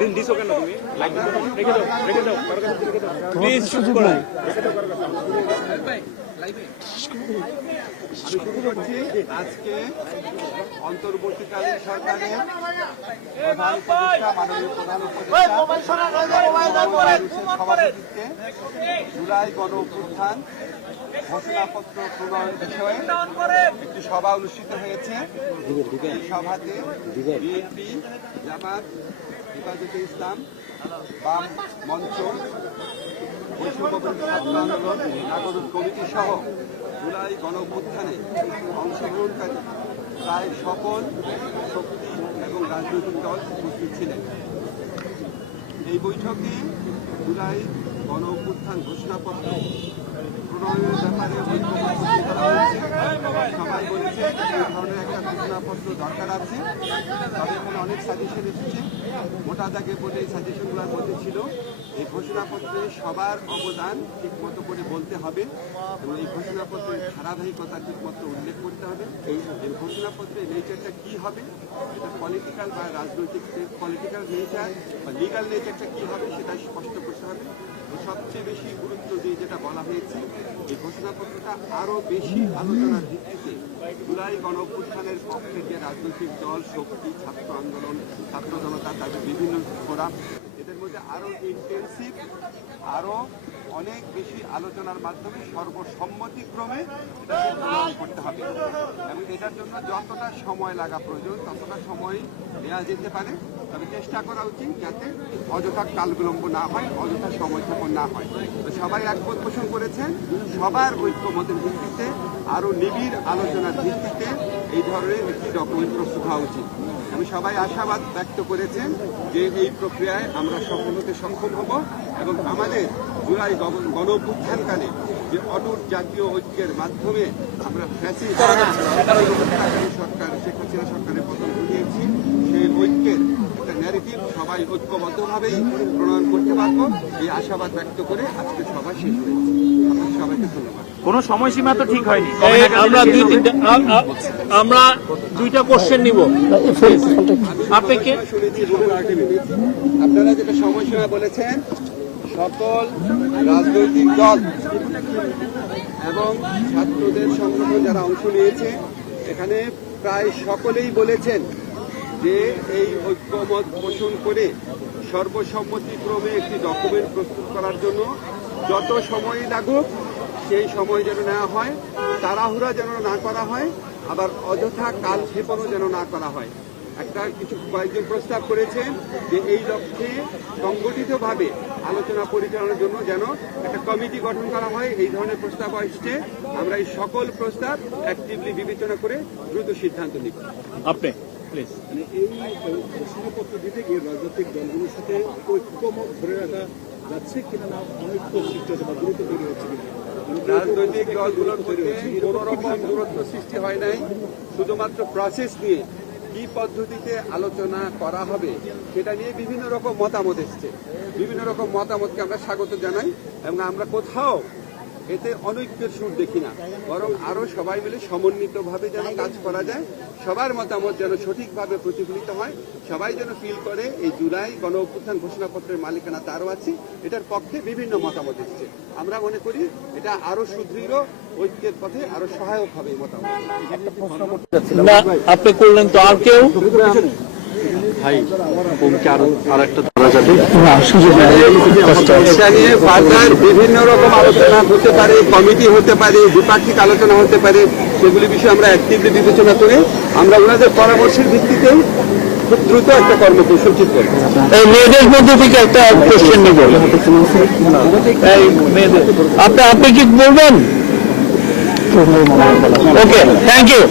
দিন দিছো কেন তুমি? লাইক রেখে দাও, রেখে দাও, কারো কাছে রেখে দাও। প্লিজ শুট করো। রেখে দাও কারো কাছে। আমি শুরু করছি আজকে অন্তর্বর্তীকালীন সরকারের প্রধান উপদেষ্টা মাননীয় প্রধান উপদেষ্টা সভাপতিত্বে জুলাই গণ অভ্যুত্থান ঘোষণাপত্র প্রণয়ন বিষয়ে একটি সভা অনুষ্ঠিত হয়েছে। এই সভাতে বিএনপি, জামাত, হেফাজতে ইসলাম, বাম মঞ্চ, বৈষম্যবিরোধী ছাত্র আন্দোলন, নাগরিক কমিটি সহ জুলাই গণ অভ্যুত্থানে অংশগ্রহণকারী প্রায় সকল শক্তি এবং রাজনৈতিক দল উপস্থিত ছিলেন। এই বৈঠকে জুলাই গণ অভ্যুত্থান ঘোষণাপত্র প্রণয়নের ব্যাপারে ঐক্যমত্য করা হয়েছে। সবাই বলেছে এই ধরনের একটা ঘোষণাপত্র দরকার আছে, তবে এখানে অনেক সাজেশন এসেছে। মোটা দাগে বলে এই সাজেশনগুলোর মধ্যে ছিল এই ঘোষণাপত্রে সবার অবদান ঠিকমতো করে বলতে হবে এবং এই ঘোষণাপত্রের ধারাবাহিকতা ঠিকমতো উল্লেখ করতে হবে। এই ঘোষণাপত্রের নেচারটা কী হবে, এটা পলিটিক্যাল বা রাজনৈতিক পলিটিক্যাল নেচার বা লিগাল নেচারটা কী হবে সেটা স্পষ্ট করতে হবে। সবচেয়ে বেশি গুরুত্ব দিয়ে যেটা বলা হয়েছে, এই ঘোষণাপত্রটা আরও বেশি আলোচনার ভিত্তিতে জুলাই গণ অভ্যুত্থানের পক্ষে যে রাজনৈতিক দল, শক্তি, ছাত্র আন্দোলন, ছাত্র জনতা, তাদের বিভিন্ন ফোরাম, এদের মধ্যে আরও ইন্টেন্সিভ, আরও অনেক বেশি আলোচনার মাধ্যমে সর্বসম্মতিক্রমে এটাকে প্রণয়ন করতে হবে এবং এটার জন্য যতটা সময় লাগা প্রয়োজন ততটা সময় নেওয়া যেতে পারে। তবে চেষ্টা করা উচিত যাতে অযথা কালবিলম্ব না হয়, অযথা সময় যাপন না হয়। তো সবাই একমত পোষণ করেছেন, সবার ঐক্যমতের ভিত্তিতে আরও নিবিড় আলোচনার ভিত্তিতে এই ধরনের একটি ডকুমেন্ট প্রস্তুত হওয়া উচিত। আমি সবাই আশাবাদ ব্যক্ত করেছেন যে এই প্রক্রিয়ায় আমরা সফল হতে সক্ষম হব এবং আমাদের জুলাই গণ অভ্যুত্থানকালে যে অটুট জাতীয় ঐক্যের মাধ্যমে আমরা সরকার শেখ হাসিনা সরকারের পতন ঘটিয়েছি, সেই ঐক্যের একটা ন্যারেটিভ সবাই ঐক্যবদ্ধভাবেই প্রণয়ন করতে পারবো, এই আশাবাদ ব্যক্ত করে আজকে সভা শেষ হয়েছে। আপনাদের সবাইকে ধন্যবাদ। কোনো সময়সীমা তো ঠিক হয়নি। আমরা দুইটা কোশ্চেন নিব। আপনাকে আপনারা যেটা সময়সীমা বলেছেন, সকল রাজনৈতিক দল এবং ছাত্রদের সংগঠন যারা অংশ নিয়েছে এখানে প্রায় সকলেই বলেছেন যে এই ঐক্যমত পোষণ করে সর্বসম্মতিক্রমে একটি ডকুমেন্ট প্রস্তুত করার জন্য যত সময় লাগুক সেই সময় যেন নেওয়া হয়, তাড়াহুড়া যেন না করা হয়, আবার অযথা কালক্ষেপণও যেন না করা হয়। কয়েকজন প্রস্তাব করেছেন যে এই লক্ষ্যে সংগঠিতভাবে আলোচনা পরিচালনার জন্য যেন একটা কমিটি গঠন করা হয়। এই ধরনের প্রস্তাব আসছে, আমরা এই সকল প্রস্তাব অ্যাক্টিভলি বিবেচনা করে দ্রুত সিদ্ধান্ত নিব। আপনি প্লিজ। মানে এই ঘোষণাপত্র দিতে গিয়ে রাজনৈতিক দলগুলোর সাথে ঐক্যমত ধরে রাখা যাচ্ছে কিনা, না অনৈক্য সৃষ্টি হচ্ছে বা দূরত্ব তৈরি হচ্ছে কিনা? রাজনৈতিক দলগুলোর মধ্যে কোনো রকম দূরত্ব সৃষ্টি হয় নাই, শুধুমাত্র প্রসেস নিয়ে কি পদ্ধতিতে আলোচনা করা হবে সেটা নিয়ে বিভিন্ন রকম মতামত এসছে। বিভিন্ন রকম মতামতকে আমরা স্বাগত জানাই এবং আমরা কোথাও এতে অনৈক্যের সুর দেখি না, বরং আরও সবাই মিলে সমন্বিতভাবে যেন কাজ করা যায়, সবার মতামত যেন সঠিকভাবে প্রতিফলিত হয়, সবাই যেন ফিল করে এই জুলাই গণ অভ্যুত্থান ঘোষণাপত্রের মালিকানা তারও আছে। এটার পক্ষে বিভিন্ন মতামত এসছে। আমরা মনে করি এটা আরও সুদৃঢ় ঐক্যের পথে আরও সহায়ক হবে এই মতামত। আপনি করলেন তো, আর কেউ? এটা নিয়ে ফার্দার বিভিন্ন রকম আলোচনা হতে পারে, কমিটি হতে পারে, দ্বিপাক্ষিক আলোচনা হতে পারে, সেগুলি বিষয়ে আমরা অ্যাক্টিভলি বিবেচনা করে আমরা ওনাদের পরামর্শের ভিত্তিতে খুব দ্রুত একটা কর্মকৌশল ঠিক করব। এই মেয়েদের মধ্যে থেকে একটা কোশ্চেন নিব। আপনি কি বলবেন? ওকে, থ্যাংক ইউ।